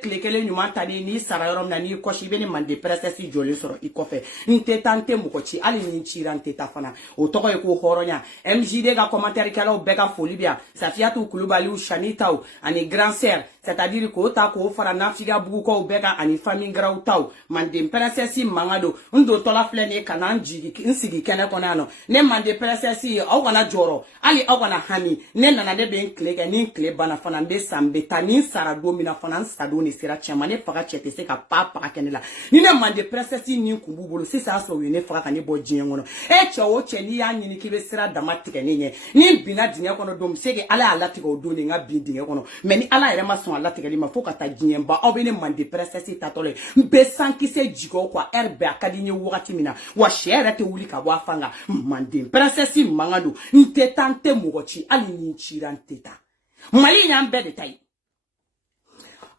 klekele ɲuman tani ni sara yɔrɔ min na n'i kɔsi i bɛ ni mande princesse jɔlen sɔrɔ i kɔfɛ n tɛ taa n tɛ mɔgɔ ci hali ni n cira n tɛ taa fana o tɔgɔ ye ko hɔrɔnya MJD ka commentaire kɛlaw bɛɛ ka foli bi yan Safiatou Kulibaliw Shanitaw ani grand sœur c'est-à-dire k'o ta k'o fara Nafiga Bugukaw bɛɛ kan ani famille Graw taw mande princesse mangado n dontɔla filɛ nin ye ka na n jigi n sigi kɛnɛ kɔnɔ yan nɔ ne mande princesse ye aw kana jɔrɔ hali aw kana hami ne nana ne bɛ n tile kɛ ni n tile banna fana n bɛ sa n bɛ taa ni n sara don min na fana n sa don de sera cɛ ma ne faga cɛ tɛ se ka paga kɛ ne la ni ne mande princesse ni kun b'u bolo sisan y'a sɔrɔ u ye ne faga ka ne bɔ diɲɛ kɔnɔ cɛ o cɛ n'i y'a ɲini k'i bɛ sira dama tigɛ ne ɲɛ ni n binna dingɛ kɔnɔ don se que ala y'a latigɛ o don de n ka bin dingɛ kɔnɔ mais ni ala yɛrɛ ma sɔn a latigɛli ma fo ka taa diɲɛ ba aw bɛ ne mande princesse tatɔ la n bɛ sankisɛ jigin quoi heure bɛɛ a ka di n ye wagati min na wa sɛ yɛrɛ tɛ wuli ka bɔ a fan kan mande princesse mankan don n tɛ taa n tɛ mɔgɔ ci hali ni n cira n tɛ taa Mali y'an bɛɛ de ta ye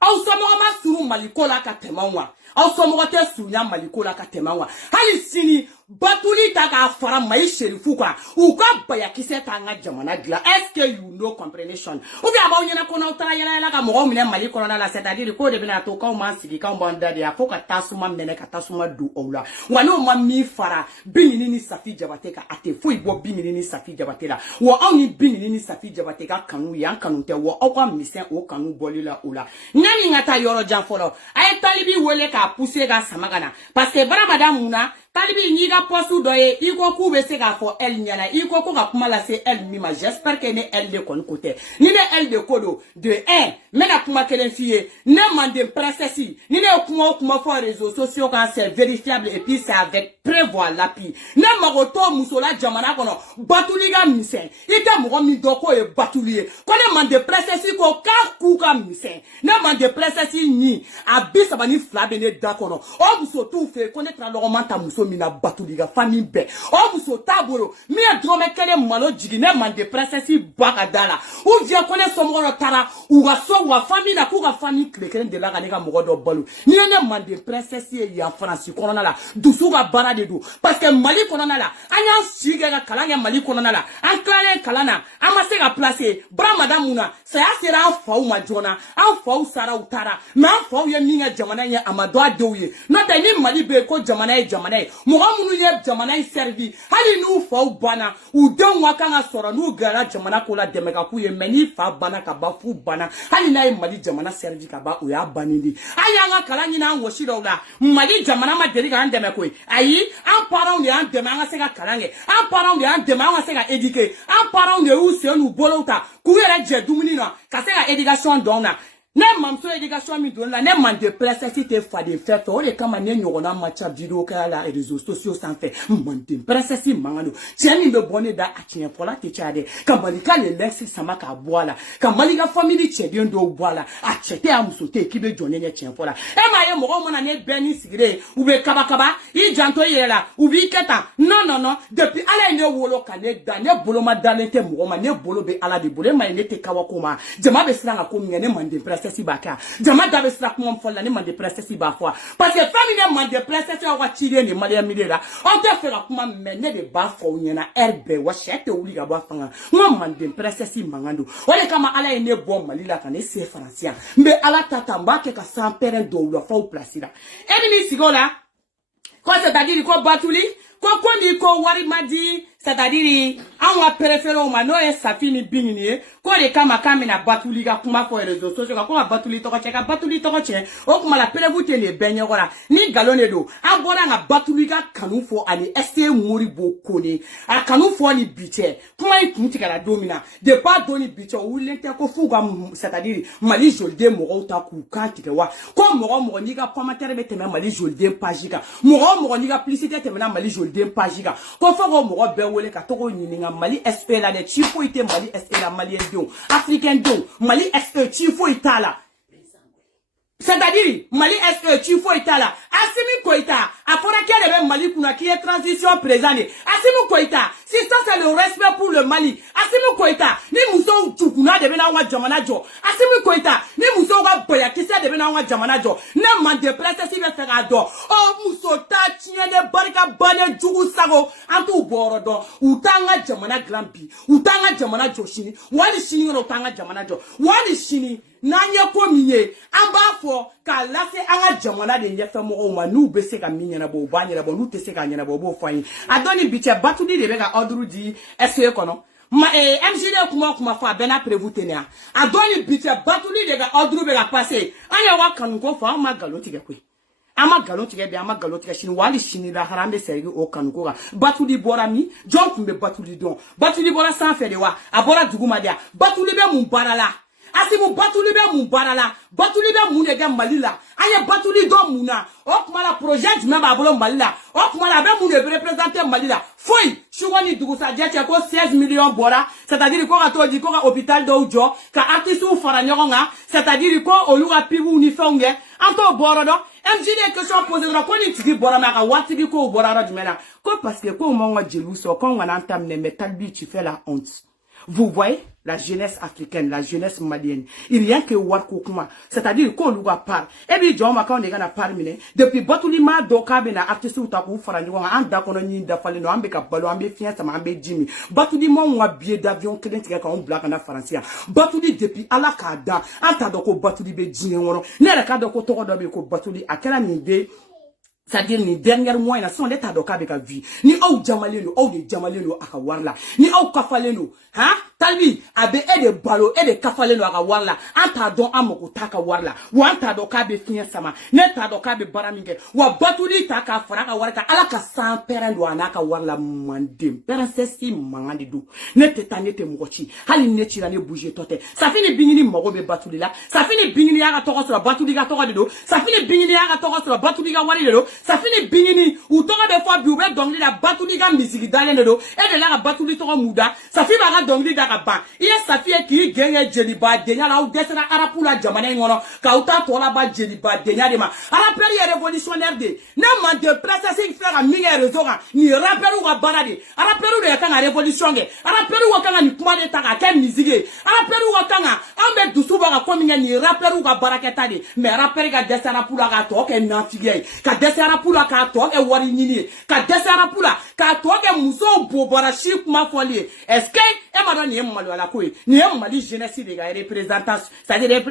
aw somɔgɔ ma surun Mali ko la ka tɛmɛ anw kan aw somɔgɔ tɛ surunya Mali ko la ka tɛmɛ anw kan hali sini batuli ta k'a fara Mayi Sherifu kan u ka bayakisɛ t'an ka jamana dilan est-ce que you know comprehension ou bien a b'aw ɲɛna ko n'aw taara yala ka mɔgɔw minɛ Mali kɔnɔna la c'est-à-dire k'o de bɛna to k'anw b'an sigi k'anw b'an da de a fo ka tasuma minɛ ka tasuma don aw la wa n'o ma min fara Binini ni Safi Jabate kan a tɛ foyi bɔ Binini ni Safi Jabate la wa anw ni Binini ni Safi Jabate ka kanu ye an kanu tɛ wa aw ka misɛn o kanu bɔli la o la yani n ka taa yɔrɔ jan fɔlɔ a ye Talibi wele k'a pousser ka sama ka na parce que barabada mun na Talibi n'i ka poste dɔ ye i ko k'u bɛ se k'a fɔ elle ɲɛna i ko ko ka kuma lase elle min ma j'espère que ne elle de kɔni ko tɛ ni ne elle de ko don de un n bɛna kuma kelen f'i ye ne mande princesse ni ne ye kuma o kuma fɔ réseaux sociaux kan c'est vérifiable et puis c'est avec preuve à l'appui ne mago t'o muso la jamana kɔnɔ batuli ka misɛn i tɛ mɔgɔ min dɔn k'o ye batuli ye ko ne mande princesse ko k'a k'u ka misɛn ne mande princesse ɲi a 32 bɛ ne da kɔnɔ o muso t'u fɛ yen ko ne taara lɔgɔma ta muso mina batuli ka famille bɛɛ o muso t'a bolo min ye dɔrɔmɛ kelen malo jigin ne mande princesse ba ka da la ou bien ko ne somɔgɔ dɔ taara u ka so u ka famille la k'u ka famille tile kelen de la ka ne ka mɔgɔ dɔ balo ni ye ne mande princesse ye yan faransi kɔnɔna la dusu ka baara de don parce que Mali kɔnɔna la an y'an si kɛ ka kalan kɛ Mali kɔnɔna la an tilalen kalan na an ma se ka placer baramada mun na saya sera an faw ma joona an faw sara u taara mais an faw ye min kɛ jamana ye a ma dɔn a denw ye n'o tɛ ni Mali bɛ yen ko jamana ye jamana ye mɔgɔ minnu ye jamana in servi hali n'u faw banna u denw ka kan ka sɔrɔ n'u gɛrɛla jamana ko la dɛmɛ ka k'u ye mais ni fa banna ka ban fu banna hali n'a ye Mali jamana servi ka ban o y'a bannen de an y'an ka kalan ɲini an wɔsi dɔw la Mali jamana ma deli k'an dɛmɛ koyi ayi an parents de y'an dɛmɛ an ka se ka kalan kɛ an parents de y'an dɛmɛ an ka se ka éduquer an parents de y'u sen n'u bolow ta k'u yɛrɛ jɛ dumuni na ka se ka éducation dɔn na ne mamuso éducation min don la ne mande princesse tɛ faden fɛn fɛ o de kama ne ɲɔgɔnna ma ca vidéo kɛ la réseaux sociaux sanfɛ mande princesse mankan don cɛ min bɛ bɔ ne da a tiɲɛ fɔla tɛ caya dɛ ka Malika le lex sama k'a bɔ a la ka Malika famille cɛden dɔw bɔ a la a cɛ tɛ a muso tɛ k'i bɛ jɔ ne ɲɛ tiɲɛ fɔla e m'a ye mɔgɔw mana ne bɛɛ ni sigilen u bɛ kaba kaba i janto i yɛrɛ la u b'i kɛ tan non non non depuis ala ye ne wolo ka ne da ne bolo ma dalen tɛ mɔgɔ ma ne bolo bɛ ala de bolo e m'a ye ne tɛ kabako ma jama bɛ siran ka ko min kɛ ne mande princesse b'a kɛ jama da bɛ siran kuma fɔli la ne mande princesse b'a fɔ parce que fɛn min ne mande princesse aw ka ciden de maliyɛn milieu la aw tɛ fɛ ka kuma mais ne de b'a fɔ aw ɲɛna heure bɛɛ wa sɛ tɛ wuli ka bɔ a fanga n ka mande princesse mankan don o de kama ala ye ne bɔ Mali la ka ne se faransi yan n bɛ ala ta ta n b'a kɛ ka san pɛrɛn dɔw la f'aw place la e bɛ n'i sigi o la ko c'est-à-dire ko batuli ko ni ko wari ma di c'est-à-dire an ka préféré ma n'o ye Safi ni Binini ye ko de kama k'an bɛna batuli ka kuma fɔ réseaux sociaux kan ko ka batuli tɔgɔ cɛ ka batuli tɔgɔ cɛ o kuma la prévu tɛ nin bɛɛ ɲɛkɔrɔ ni nkalon de don an bɔra ka batuli ka kanu fɔ ani ST Moribo Kone a kanu fɔ ni bi cɛ kuma in kun tigɛra don min na depuis a don ni bi cɛ o wulilen tɛ ko f'u ka c'est-à-dire Mali joliden mɔgɔw ta k'u kan tigɛ wa ko mɔgɔ mɔgɔ n'i ka commentaire bɛ tɛmɛ Mali joliden page kan mɔgɔ mɔgɔ n'i ka publicité tɛmɛna Mali joliden page kan ko fɔ ko mɔgɔ bɛɛ wele ka togo ɲininka Mali SP la dɛ ci foyi tɛ Mali SP la maliyɛn denw africain denw Mali SP ci foyi t'a la c'est-à-dire Mali SP ci foyi t'a la Assimi Goïta a fɔra k'e de bɛ Mali kunna k'i ye transition président de Assimi Goïta si ça c'est le respect pour le Mali Assimi Goïta ni musow juguna de bɛ n'anw ka jamana jɔ Assimi Goïta ni musow ka bayakisɛ de bɛ n'anw ka jamana jɔ ne mande princesse bɛ fɛ k'a dɔn o muso ta tinyane barika bane jugu sago antu borodo utanga jamana glambi utanga jamana joshini wali shini no tanga jamana jo wali shini nanye ko miye amba fo ka lase anga jamana de nyefa mo o ma nu be se ka minya na bo banya na bo nu te se ka nyana bo bo fayin adoni biche batudi de be ka odru di ese kono ma MJD kuma fa bena prevutenia adoni biche batudi de ka odru be ka passer anya wa kanu ko fa ma galoti ke kwe ama galoti ke be ama galoti ke shini wali shini la harambe sergi o kanu ko ga batudi bora mi jon kumbe batudi don batudi bora sans faire de wa abora duguma dia batudi be mun barala asimu batuli be mun barala batuli be mun ega malila aya batuli do muna o kuma la projet me ba bolo malila o kuma la be mun représenter malila foi chouani dugusa jeche ko 16 millions bora c'est-à-dire ko ato di ko hôpital do jo ka artiste ou faranyoga c'est-à-dire ko oluga pibu ni fonge anto boro do MJD question posée do ko ni tigi bora ma ka watigi ko bora do mena ko parce que ko mo wa jelouso ko ngana antam ne metal bi tu fais la honte. Vous voyez la jeunesse africaine, la jeunesse malienne. Il n'y a que Warkokuma. C'est-à-dire qu'on nous parle. Et puis, John Macron n'est pas parlé. Depuis Batulima, Doka, ben, artiste ou takou, Faranjo, en Dakononi, Dafaleno, Ambeka Balo, Ambe Fian, Ambe Jimmy. Batulima, on a billet d'avion, quelqu'un qui a un black en France. Batuli depuis Alakada, Antadoko Batuli Bedjini, Nera Kadoko Toro Dabeko Batuli, à quelle idée? C'est-à-dire ni dernière mois ina son l'état doka beka vie ni au jamaleno au de jamaleno aka warla ni au kafaleno ha talbi abe e de balo e de kafaleno aka warla anta don amoko taka warla wa anta doka be finya sama ne ta doka be baraminge wa batuli taka faraka warka alaka san perendo anaka warla mandem perensesi mangandi do ne te tanete mochi hali ne tira ne bouger tote ça fini bingini mogo be batuli la ça fini bingini aka toko sur batuli ga toko de do ça fini bingini aka toko sur batuli ga wari de do ça finit bingini ou toga de fois biube dongli la batuli ga misiki dalen de do et de la batuli toga muda ça finit ba dongli da ga ba il ça finit qui gagne jeliba denya la ou desera arapula jamana ngono ka uta to la ba jeliba denya de ma rappel ya révolutionnaire de na man de processing faire a minga réseau ni rappel ou ga barade rappel ou de ka révolution ge rappel ou ka ni kuma de ta ka ken misiki rappel ou ka nga ambe dusu ba ko minga ni rappel ou ga baraketa de mais rappel ga desera pula ga to ke na figay ka desera pula ka to e wari nyini ka desera pula ka to ke muso bobara shi kuma folie est-ce que e ma don ni malu ala ko ni mali jeunesse de ga représentation c'est-à-dire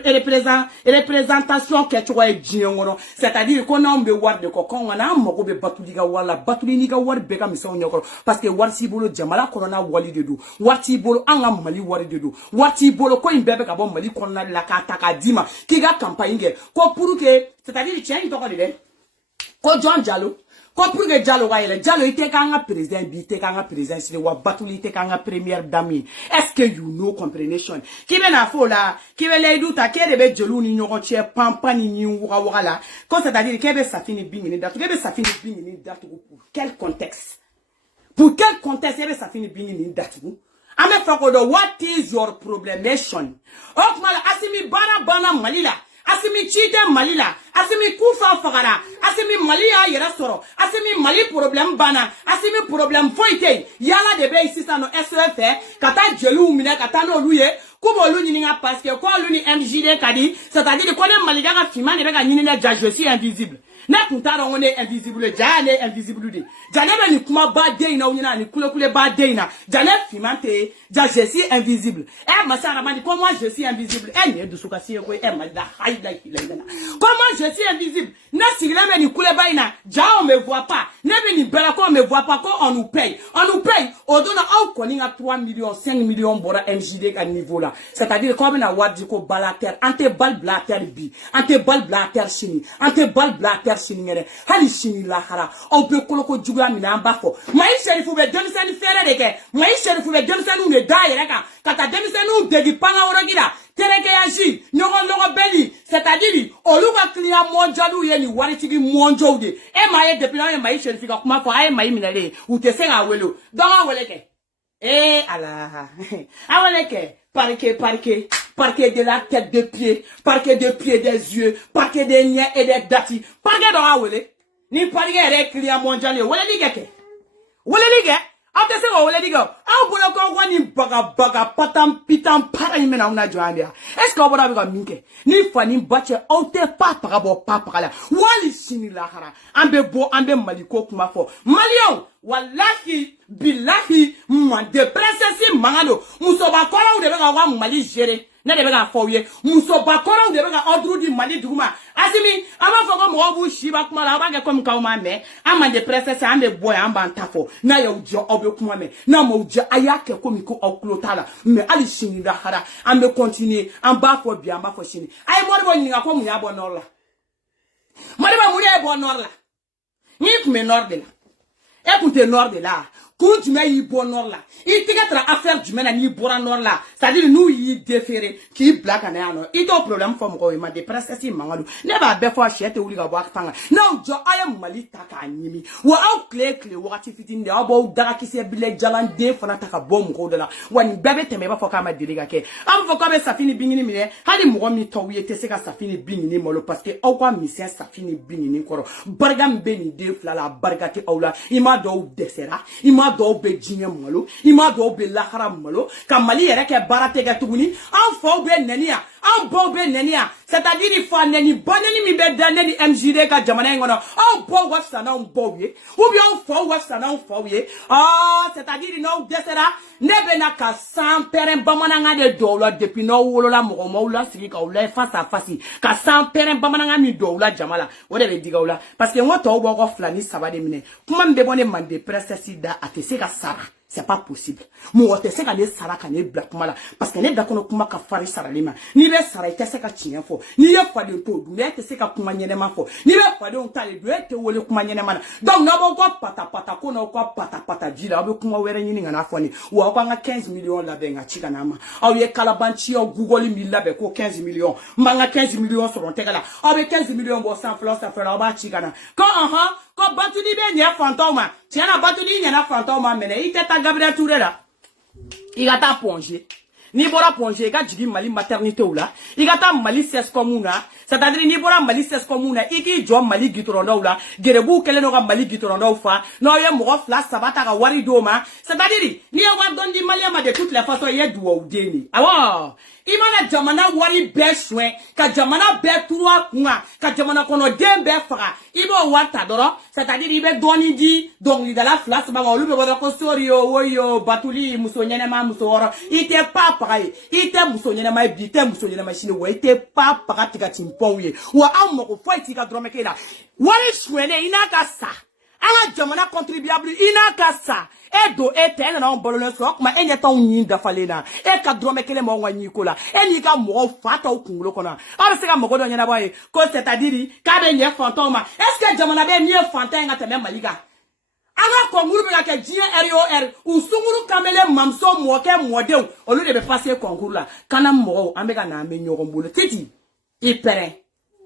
représentation ke to e jiengono c'est-à-dire ko na mbe war de ko kon na moko be batuli ga wala batuli ni ga war be ka miso nyoko parce que war si bolo jamala corona wali de do wati bolo anga mali wari de do wati bolo ko imbebe ka bon mali corona la ka taka dima ki ga campagne ko pour que c'est-à-dire tiens to ko de ko John Diallo ko pour que Diallo ga ele Diallo ite kanga président bi ite kanga président sile wa batuli ite kanga première dame est-ce que you know comprehension ki be na fo la ki be le duta ke de be jelu ni nyoko che pampani ni wura la ko c'est-à-dire ke be safini bingini datu ke be safini bingini datu pour quel contexte be safini bingini datu ame fako do what is your problemation okmala asimi bana malila asimi chite malila asimi kufa fagara asimi malia yera soro asimi mali problème bana asimi problème foite yala de be ici ça no SEF kata jelu mine kata no luye kubo lu nyinga parce que ko lu ni MJD kadi c'est-à-dire ko ne mali daga fima ne daga nyinina ja je suis invisible na kuntara on est invisible ja ne invisible de ja ne ni kuma ba de ina unyina ni kule ba de ina ja ne fimante ja je suis invisible masara mani comment je suis invisible ne de sukasi ko malda highlight comment je suis invisible na sigla ni kule ba ina ja on me voit pas ne ni bela ko on me voit pas ko on nous paye on donne au koninga 3 millions 5 millions bora MJD à niveau là c'est-à-dire comme na wadi ko balater ante bal blater bi ante bal blater chini ante bal blater chini ngere hali chini la hara on peut koloko jugla mi na mbafo mai sherifu be demisen fere de ke mai sherifu be demisen ne daire ka kata demisen de di panga orogira tereke yaji nyogo beli c'est-à-dire oluka client mondialu ye ni waritigi mondial de e maye depuis na mai sherifu ka kuma fo ay mai minale ou te senga welo donga weleke ala aweleke parquet de la tête de pied, parquet de pied des yeux, parquet des niais et des dati, parquet de awele, ni parquet des clients mondiaux, wele ligeke, Ate se ko wele diga. An bolo ko wani baga patam pitam para ni mena una joandia. Est-ce que obora biga minke? Ni fani bache ote papa bo papa la. Wali sini la hara. Ambe maliko kuma fo. Malion wallahi billahi mande princesse mangado. Musoba kola u de bega wa mali gere. Ne de bega fo ye. Musoba kola u de bega ordre di mali duguma. Asimi ama fo ko mo bu shiba kuma la ba ge kom ka o ma me. Amande princesse ambe boy amba ntafo. Na ya ujo obe kuma me. Na mo ujo ayake komi ko oklotala. Me ali shini da hara. Ambe continuer amba fo bi amba fo shini. Ay mo bo nyinga ko mu ya bo norla. Mo de ba mu ye bo norla. Ni kume nord de la. Écoutez nord de là. Quand tu mets y bon nord là. Il te gâte affaire du mena ni bon nord là. C'est-à-dire nous y déféré qui blague en ano. Il y a un problème pour moi ma de prestation mangadou. Ne va pas faire chier te ouli ga voir tanga. Non jo ayam mali taka nyimi. Wa au clé wa tifitine de abo dara ki se bile jalan de fana taka bom ko de la. Wa ni bebe te me ba foka ma deliga ke. Am foka be safini bingini mine. Hali mo mi to wi te se ka safini bingini molo parce que au kwa mission safini bingini koro. Bargam beni de flala bargati aula. Ima do desera. Ima do be jinye malo. Ima do be lahara malo. Ka mali yere ke barate ga tuguni. An fo be nenia. An bo be nenia. C'est-à-dire il faut neni boneni mi be dan neni MJD ka jamana ngono. An bo wa sana on bo ye. Ou bien on fo wa sana on fo ye. Ah, c'est-à-dire no desera nebe na ka san peren bamana nga de dola depuis no wolo la mo la sigi ka ola face à face. Ka san peren bamana nga mi dola jamala. O de be diga ola parce que moi to bo ko flani saba de mine. Kuma mbe bone mande princesse da atese ka sara. C'est pas possible. Moi, tu sais que sara ka ne black mala parce que ne da kono kuma ka fari sara lima. Ni be sara te se ka chinya fo. Ni ye fa de to du ne te se ka kuma nyene ma fo. Ni be fa de on tale du te wole kuma nyene ma. Donc na bo ko pata ko na ko pata jila be kuma were nyini ngana fo ni. Wa ko nga 15 millions la be nga chika na ma. Aw ye kalabanchi o Google mi la be ko 15 millions. Manga 15 millions sur on te kala. Aw be 15 millions bo sans fleur ça fait la ba chika na. Ko batuli be nya fantôme. Tiana batuli nya na fantôme mene. Ite ta Gabriel Touré là. Il a ta pongé. Ni bora pongé, il a jigi mali maternité ou là. Il a ta mali 16 commune. C'est-à-dire ni bora mali 16 commune. Iki jo mali gitoronda ou là. Gerebu kele no mali gitoronda ou fa. No ye mo flas sabata ka wari doma. C'est-à-dire ni wa don di mali ma de toutes les façons ye duwa ou deni. Awa. Imana jamana wari be soin ka jamana be trois kunga ka jamana kono dem be fara ibo wata doro c'est-à-dire ibe doni di donc il la place ba ngolu be bodo ko sorio woyo batuli musonyene ma musoro ite pa pareil ite musonyene ma bi te musonyene ma chine wo ite pa parati ka timponye wa amoko fo iti ka drome ke la wari soine inaka sa ala jamana contribuable inaka sa edo ete na on bolone so kuma enye ta unyi dafale na e ka drome kele mo wanyi ko la eni ka mo fata okungulo kona ara se ka mo godo nyana boy ko c'est-à-dire ka be nye fantôme est-ce que jamana be nye fantôme ngata me maliga ana ko nguru be ka jie ROR usunguru kamele mamso mo ke modeu olu de be passer concours la kana mo ambeka na me nyogombolo titi ipere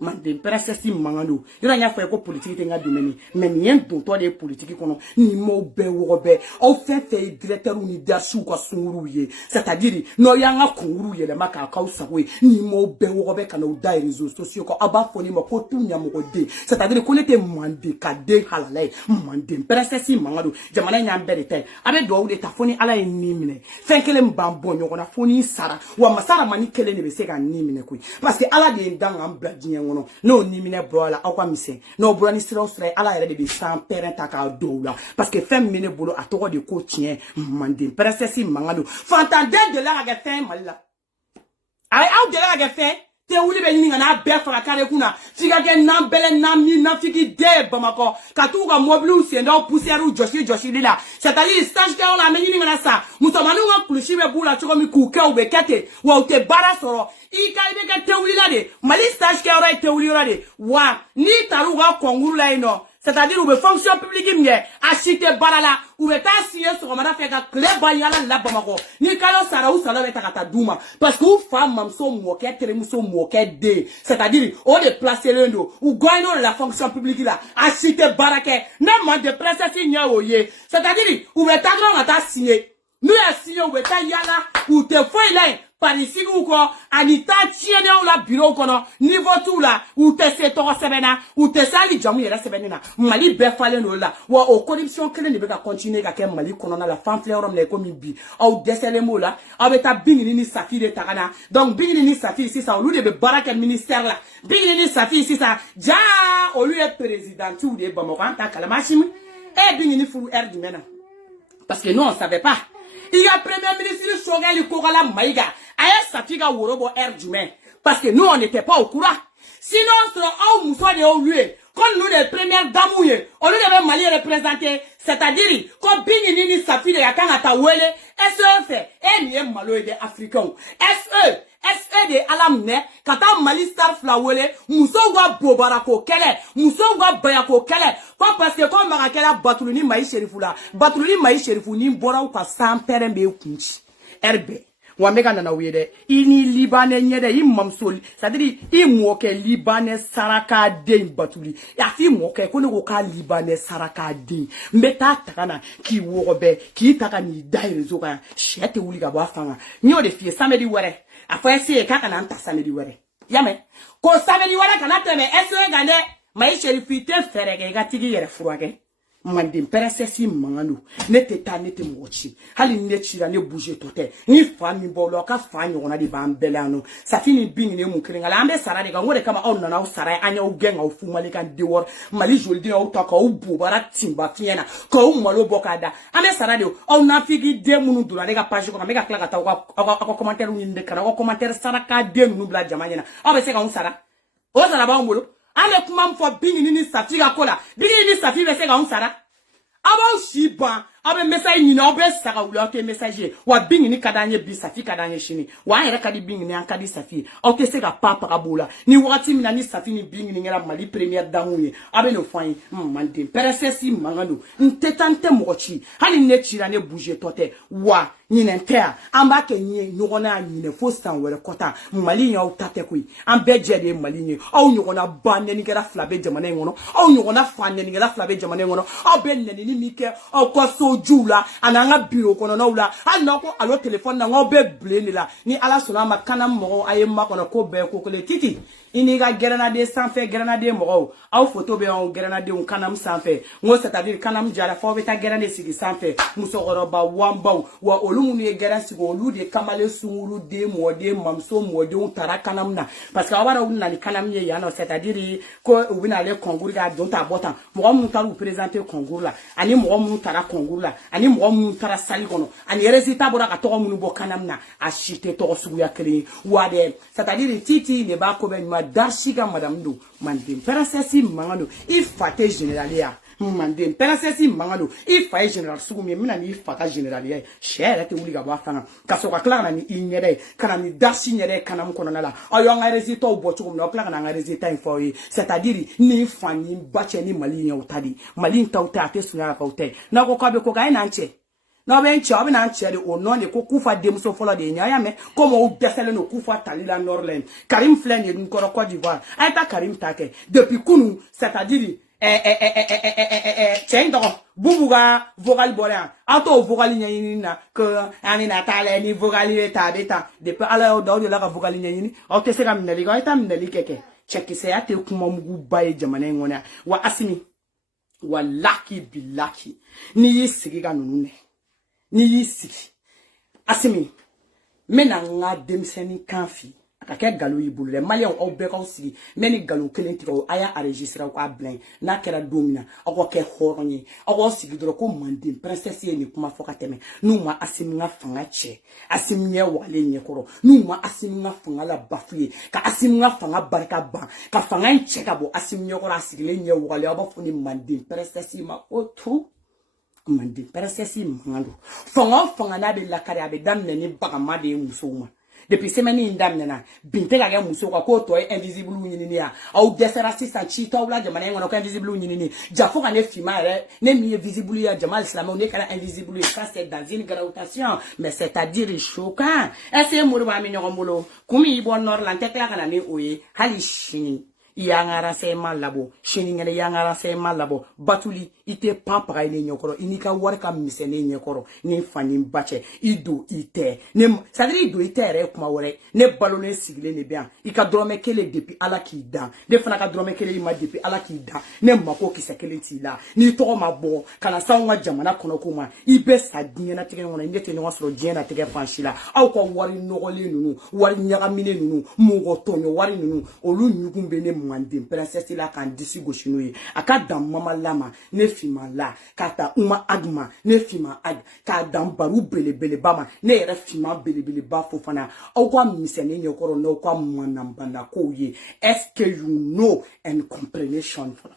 mande princesse mangano ira nya fa ko politique te nga domeni mais nien don to de politique kono ni mo be wo be o fe directeur unidasu ko sunguru ye c'est-à-dire no ya nga kunguru ye le maka ka usawe ni mo be wo be kana o dai réseaux sociaux ko aba foni mo ko tunya mo de c'est-à-dire ko nete mande ka de halale mande princesse mangano jamana nya mbere te abe do de ta foni ala ni mine fenkele mbambo nyoko na foni sara wa masara mani kele ne be se ka ni mine ko parce que ala de ndanga mbladien no ni mine brola akwa mise no bro ni sira ala yere de be sans parent aka doula parce que femme mine bolo atoko de ko tien mande princesse mangalo fantande de la ga fin malla ay au de la ga fin te wuli be ni na be fara kare kuna figa ge na bele na mi na figi de bamako katu ga mobile se ndo poussière ou joshi lila c'est-à-dire stage ka on a meni na sa mutomanu wa kulushi be bula choko mi ku ka ube kete wa ute bara soro ika ibe ka te wuli la de mali stage ka ora te wuli la de wa ni taru ga konguru la ino c'est-à-dire ube fonction publique mie achite barala ube ta signer sur mara fe ka clé bayala la bamako ni kalo sara ou sala beta kata duma parce que ou femme mamso moke tremuso moke de c'est-à-dire on de placer l'endo ou gagnons la fonction publique là achite barake na man de princesse nya oye c'est-à-dire ube ta grand ata signer nous a signé ube ta yala ou te foi là parisigiw ko ani ta tiennew la bureau kono niveau tout la ou te se toro sebena ou te sali jamu yera sebenina mali be falen no la wa o corruption kele ne be ka continuer ka ke mali kono na la fanfleur om le ko mi bi au desele mo la abeta bingini ni safire takana donc bingini ni safire si ça au lieu de baraka ministère la bingini ni safire si ça ja au lieu de président ou de bamako anta kalamashimi et bingini fulu air du mena parce que nous on savait pas. Il y a premier ministre Chogali Kogala Maïga. Aïe Safiga Worobo air du main. Parce que nous on n'était pas au courant. Sinon, on moussa de haut lieu. Quand nous les premières damouilles, on nous devait Mali représenter. C'est-à-dire, quand Bini Nini Safi de Yakanga Tawele, SE fait, et n'y est malo des Africains. SE de Alamne, Kata Mali Star Flawele, Moussoua Bobarako Kele, Moussoua Bayako Kele, pas parce que quand Marakela Batuluni Maï Sherifula, Batuluni Maï Sherifuni, Bora ou pas sans Perembe ou Kunchi. RB. Wamega na wede ini libanais nyede imamsoli c'est-à-dire imoke libanais saraka de batuli ya fi moke ko ne ko ka libanais saraka de mbeta takana ki wobe ki takani dairezo ka shete wuli ga ba fanga nyo de fie samedi were afa ese ka kana anta samedi were yame ko samedi were kana teme ese gande mai sherifite ferege ga tigi yere furuage Mandim peresesi mangano nete ta nete mochi hali nechira ne bouger tote ni fami bolo ka fanyo ona di bambelano safini bing ne munkringa la ambe sarade ga ngore kama on na usara anya ugenga ufumale kan diwor mali joldi na utaka ubu bara timba fiena ko umalo bokada ambe sarade on na figi de munu dula ga page ko mega klaka ta ko commentaire ni ndeka na ko commentaire saraka de munu bla jamanya na abe se ga unsara o sara ba umolo ale kuma mfo bingi nini safiga kola bingi nini safiga se ga unsara aba shiba abe message ni na obe saka wula ke message wa bingi ni kadanye bi safi kadanye shini wa yere kadi bingi ni ankadi safi o te se ga papa kabola ni wati mina ni safi ni bingi ni ngela mali première damuye abe no fine mande peresesi mangano ntetante mochi hali ne chira ne bouger tote wa ni ntea amba ke ni nyona ni ne fostan were kota mali nya utate kui ambe jede mali ni o nyona banne ni gera flabe jamane ngono o nyona fanne ni gera flabe jamane ngono o benne ni mike o ko jula ananga bureau kono na ula anako alo telephone na ngobe bleni la ni ala sona makana mo ayema kono ko be ko le titi iniga grenade sans fait grenade mo aw photo be on grenade on kanam sans fait ngo c'est-à-dire kanam jara fo beta grenade sigi sans fait muso goroba wamba wa olumu ni gera sigo olu de kamale sungulu de mode mamso mode on tara kanam na parce que awara unna ni kanam ye yana c'est-à-dire ko ubina le concours ga don ta botan mo mun taru présenter concours la ani mo mun tara concours la ani mo mun tara sali kono ani résultat bora ka to mun bo kanam na a chité to sugu ya kele wa de c'est-à-dire titi ne ba ko be Darchiga madame do mandem perasesi mangano ifate generalia mandem perasesi mangano ifaye general sugumi mina ni ifata generalia chere te uliga ba fanga kaso ka klara ni inyere kana ni darchi nyere kana mkono na la ayo nga résultat o botu na klara na nga résultat info c'est-à-dire ni fani bache ni mali nya utadi mali ntauta atesunya ka utai na ko kabe ko ga ina nche no ben chobe na nchere o no ne ko kufa demso folo de nya ya me comme o desele no kufa talila norland Karim Flène ni Côte d'Ivoire aita Karim take depuis kunu c'est-à-dire tiens donc bubuga vocal bolan auto vocal nyini na que ani na tale ni vocal eta beta depuis ala o do la vocal nyini o te se kam ne liga eta ne likeke check se ate kuma mugu baye jamane ngona wa asimi wa lucky be lucky ni yisigi ga nunu ni yisigi asimi mena nga demseni kanfi akake galo yibulu le malien o be ko sigi meni galo kelen tiko aya enregistrer ko ablen na kera domina ako ke horonyi ako sigi dro ko mande princesse ni kuma foka teme numa asimi nga fanga che asimi nye wale nye koro numa asimi nga fanga la bafuye ka asimi nga fanga barka ba ka fanga nche ka bo asimi nye koro asigi le nye wale abafuni mande princesse ma otu mande peresesi mangalo fonga na be la kare abe damne ni bagama de musoma depuis semaine indamne na binte ga muso ko to invisible nyini ni a au desera assistant chita wala jamana ngono ko invisible nyini ni jafo ga ne fimare ne mi visible ya jamal islam on est kala invisible ça c'est dans une graduation mais c'est-à-dire choquant ese muru ba mi nyoko mulo kumi bon nor lan tekla kana ni oye hali shini yanga renseignement labo sheningene yanga renseignement labo batuli ite papa ine nyokoro inika warka misene nyokoro ni fani bache ido ite ne sadri ido ite re kuma wore ne balone sigle ne bien ika drome kele depuis ala ki dan de fana ka drome kele ma depuis ala ki dan ne mako ki sekele ti la ni to ma bo kana sawnga jamana kono kuma ibe sadinye na tege wona ngete no wasro jena tege fanshila aw ko wari nogole nunu wari nyagamine nunu mugo tonyo wari nunu olu nyugumbe ne mwande princesse la kan disi goshinuye aka dam mama lama ne fima la kata uma agma ne fima ag ka dam baru bele bama ne yere fima bele ba fofana aw kwa misene nyokoro no kwa mwanamba na ko ye est-ce que you know and comprehension for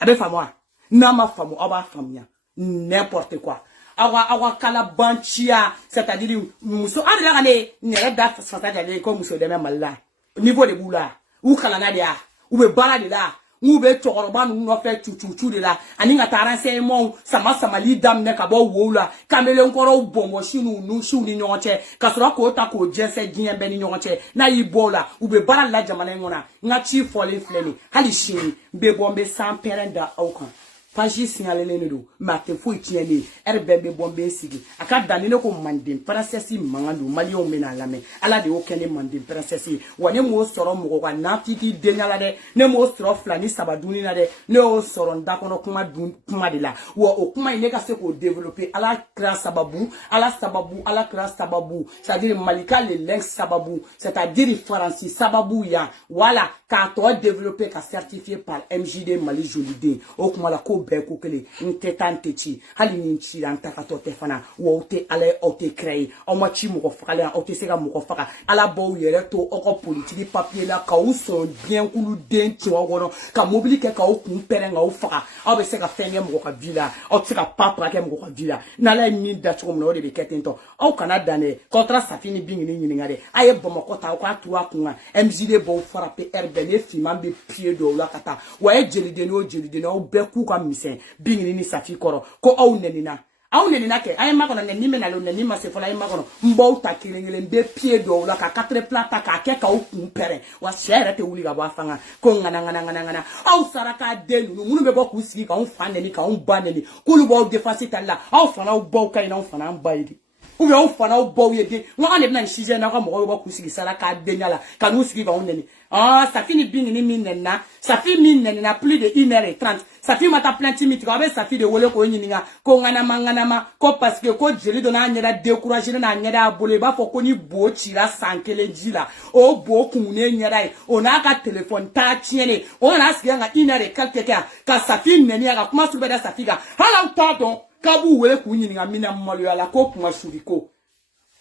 abe famwa na ma famu aba famia n'importe quoi awa kala banchia c'est-à-dire muso adela kane ne da c'est-à-dire ko muso de malla niveau de boula ou kala na dia ou be bala de la ou be tokoroba nu no fe chuchu de la ani nga taranse mo sama li dam ne ka bo wola kamele nkoro bombo shinu nu shu ni nyonche kasura ko ta ko jese gien be ni nyonche na ibola ou be bala la jamana ngona nga chi fole fleni hali shini be bombe sans perenda aukan Faji signalé ne do mate fo tieni erbembe bombe sigi aka danile ko mande princesse mangandu mali o mena lame ala de o kene mande princesse wone mo soro mo ko na titi denyala de ne mo soro flani sabaduni na de ne o soro ndakono kuma de la wo o kuma ine ka se ko développer ala kra sababu ala kra sababu c'est-à-dire malika le lynx sababu c'est-à-dire Francis sababu ya voilà ka to développer ka certifié par MJD Mali Jolide o kuma la ko beko kele ntete chi hali ni chi anta ka to tefana wo te ale o te créer o ma chi mo ko fakale o te sega mo ko faka ala bo yere to o ko politique papier la ka o so bien kulu den ti wo gono ka mobili ke ka o kun pere nga o faka o be sega fenge mo ko villa o te ka papa ke mo ko villa na la ni da chom no de be ketento o Canada ne contrat ça fini bingi ni ngare aye bomo ko ta ko atuwa kunga MJD bo frappe RBN fimambe pied do la kata wa e jelide no beku ka misen bingini ni safi koro ko aw nenina ke ay makono neni menalo neni masefola ay makono mbo ta kilengele mbe pied do la ka 4 plata ka ke ka ukun pere wa shere te wuli ga ba fanga ko ngana aw saraka denu munu be boku sigi ka on faneni ka on baneni kulu bo defense talla aw fana bo ka ina on fana mbaidi ou bien on fana bo yede ngwa ne na shije na ka mo bo ku sigi saraka denyala ka nu sigi ka on neni ah ça finit bien ni minena ça finit minena plus de 1h30 ça finit mata plein timide ka be ça finit de wole ko nyininga ko ngana ma ko parce que ko jeli dona nyeda décourager na nyeda bole ba fo ko ni bo chira sankele jila o bo kumune nyeda on a ka téléphone ta tiene on a sigi nga 1h ka ça finit neni ka kuma su be da ça figa hala pardon kabu wele ku nyininga mina mmalo ala ko kuma shuriko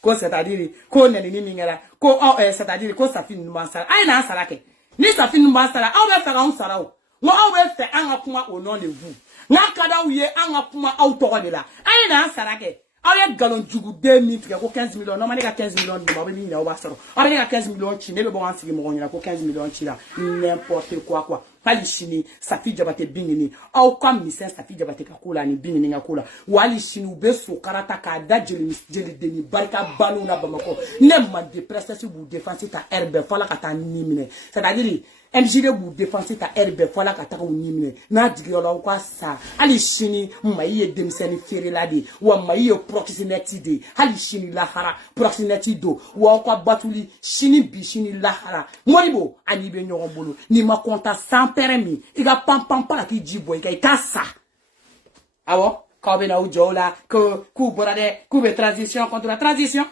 ko c'est-à-dire ko neni ni mingera ko c'est-à-dire ko ça finit mansara ay na sarake ni ça finit mansara aw be fera on sarao mo aw be fe anga kuma au nom de vous nga kada uye anga kuma aw to de la ay na sarake aw ye galon jugu 2000 ko 15 millions non manika 15 millions de ba be ni na o ba saro aw be 15 millions chi ne be bon ansigi mo ngina ko 15 millions chi la n'importe quoi pali shini safi jabate bingini aw kam misen safi jabate ka kula ni bingini nga kula wali shini ube so karata ka da jeli deni barka banu na bamako ne ma de princesse bu défense ta herbe fala ka ta nimine c'est-à-dire MJD bu défense ta herbe fala ka ta ko nimine na digiola kwa sa ali shini maye demseni fere ladi wa maye proximity de ali shini lahara proximity do wa kwa batuli shini bi shini lahara moribo ani be nyoron bolo ni ma konta sans permis iga pam para ki jibo iga sa awo ka be na ujola ko ku borade ku be transition contre la transition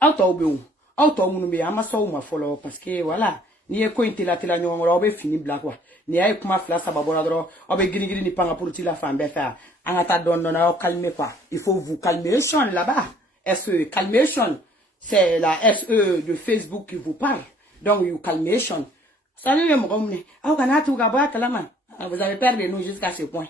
auto munu be ama so ma follow parce que voilà ni e ko intela tela nyongo ro be fini black wa ni ay kuma fla sababora dro obe giri ni panga pour ti la femme be faire angata don na calmer quoi il faut vous calmer son là-bas SE calmation c'est la SE de Facebook qui vous parle donc you calmation salut mon homme ah kana tu ga ba kalama vous avez perdu nous jusqu'à ce point